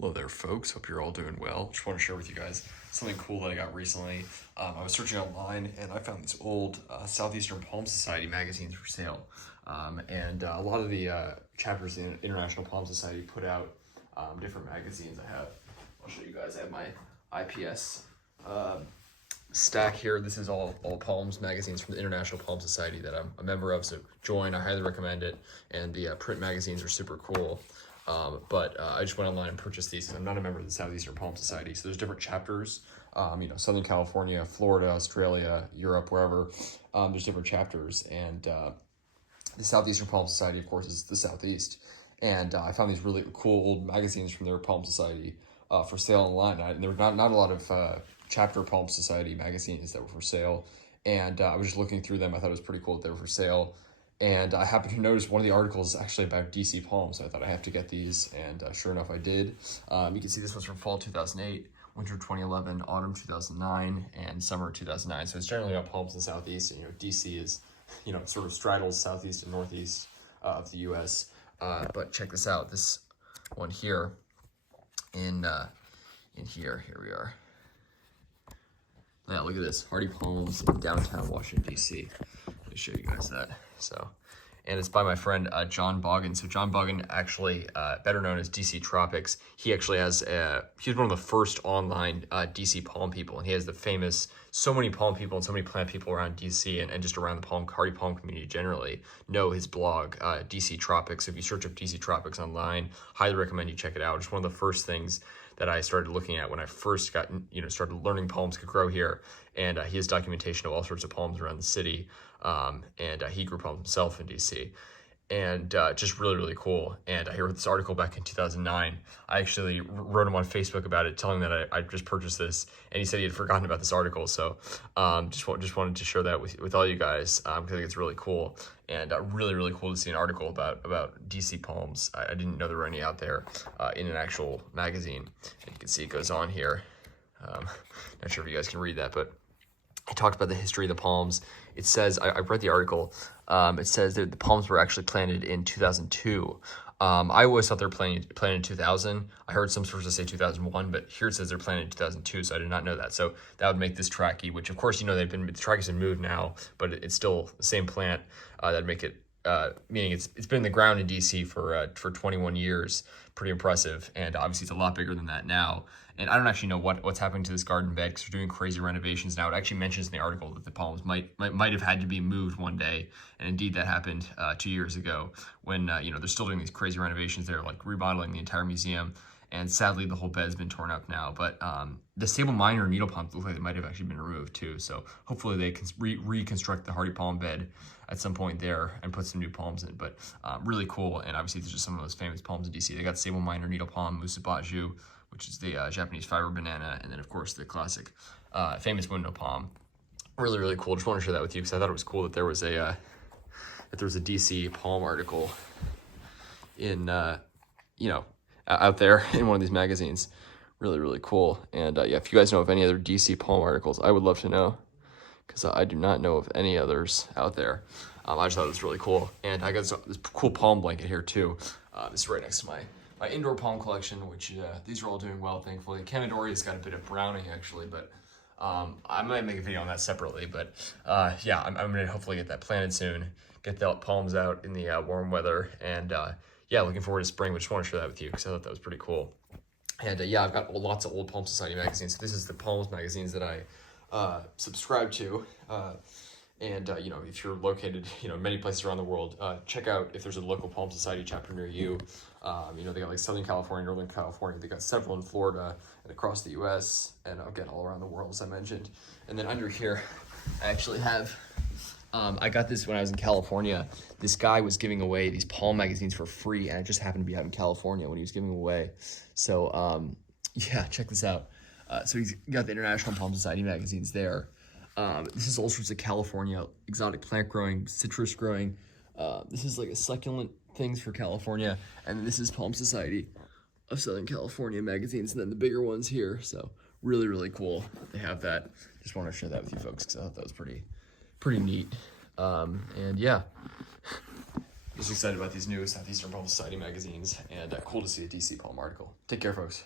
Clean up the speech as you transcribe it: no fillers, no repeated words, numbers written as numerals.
Hello there, folks. Hope you're all doing well. Just want to share with you guys something cool that I got recently. I was searching online and I found these old Southeastern Palm Society magazines for sale. A lot of the chapters in International Palm Society put out different magazines. I'll show you guys. I have my IPS stack here. This is all Palms magazines from the International Palm Society that I'm a member of, so join. I highly recommend it. And the print magazines are super cool. I just went online and purchased these because I'm not a member of the Southeastern Palm Society. So there's different chapters, Southern California, Florida, Australia, Europe, wherever. There's different chapters. The Southeastern Palm Society, of course, is the Southeast. I found these really cool old magazines from their Palm Society for sale online. And there were not a lot of chapter Palm Society magazines that were for sale. I was just looking through them. I thought it was pretty cool that they were for sale. And I happened to notice one of the articles is actually about DC palms. So I thought I have to get these, and sure enough, I did. You can see this one's from fall 2008, winter 2011, autumn 2009, and summer 2009. So it's generally about palms in the Southeast, and DC is, sort of straddles Southeast and Northeast of the U.S. But check this out. This one here, in here we are. Yeah, look at this, hardy palms in downtown Washington, D.C. Let me show you guys that. And it's by my friend John Boggan. So John Boggan, actually better known as DC Tropics, he actually has he's one of the first online DC palm people, and he has the famous so many palm people and so many plant people around DC and just around the hardy palm community generally know his blog DC Tropics. If you search up DC Tropics online, highly recommend you check it out. It's one of the first things that I started looking at when I first started learning palms could grow here. And he has documentation of all sorts of palms around the city. He grew palms himself in DC. Just really, really cool. And I wrote this article back in 2009. I actually wrote him on Facebook about it, telling him that I just purchased this. And he said he had forgotten about this article. So just wanted to share that with all you guys because I think it's really cool. And really, really cool to see an article about DC palms. I didn't know there were any out there in an actual magazine. And you can see it goes on here. Not sure if you guys can read that, but I talked about the history of the palms. It says, I read the article, it says that the palms were actually planted in 2002. I always thought they were planted in 2000. I heard some sources say 2001, but here it says they're planted in 2002, so I did not know that. So that would make this trachea, which of course, the trachea's been moved now, but it's still the same plant. That'd make it, meaning it's been in the ground in DC for 21 years. Pretty impressive, and obviously it's a lot bigger than that now. And I don't actually know what's happening to this garden bed because we're doing crazy renovations now. It actually mentions in the article that the palms might have had to be moved one day, and indeed that happened 2 years ago when they're still doing these crazy renovations. They're like remodeling the entire museum, and sadly the whole bed's been torn up now. But the stable minor needle palms look like they might have actually been removed too. So hopefully they can reconstruct the hardy palm bed at some point there and put some new palms in. But really cool, and obviously these are some of those famous palms in DC. They got stable minor needle palm, musubaju, which is the Japanese fiber banana, and then of course the classic famous window palm. Really, really cool. Just want to share that with you because I thought it was cool that there was a DC palm article in out there in one of these magazines. Really, really cool. And if you guys know of any other DC palm articles, I would love to know because I do not know of any others out there. I just thought it was really cool. And I got this cool palm blanket here too. This is right next to my indoor palm collection, which these are all doing well, thankfully. Camidoria's got a bit of browning, actually, but I might make a video on that separately. But I'm going to hopefully get that planted soon, get the palms out in the warm weather, and looking forward to spring, but just want to share that with you because I thought that was pretty cool. And I've got lots of old Palm Society magazines. So this is the Palms magazines that I subscribe to. If you're located, many places around the world, check out if there's a local Palm Society chapter near you. They got like Southern California, Northern California. They got several in Florida and across the U.S. and again all around the world, as I mentioned. And then under here, I actually have. I got this when I was in California. This guy was giving away these palm magazines for free, and it just happened to be out in California when he was giving them away. So check this out. So he's got the International Palm Society magazines there. This is all sorts of California exotic plant growing, citrus growing. This is like a succulent things for California, and this is Palm Society of Southern California magazines, and then the bigger ones here. So really, really cool. They have that. Just want to share that with you folks because I thought that was pretty neat. Just excited about these new Southeastern Palm Society magazines, and cool to see a DC Palm article. Take care, folks.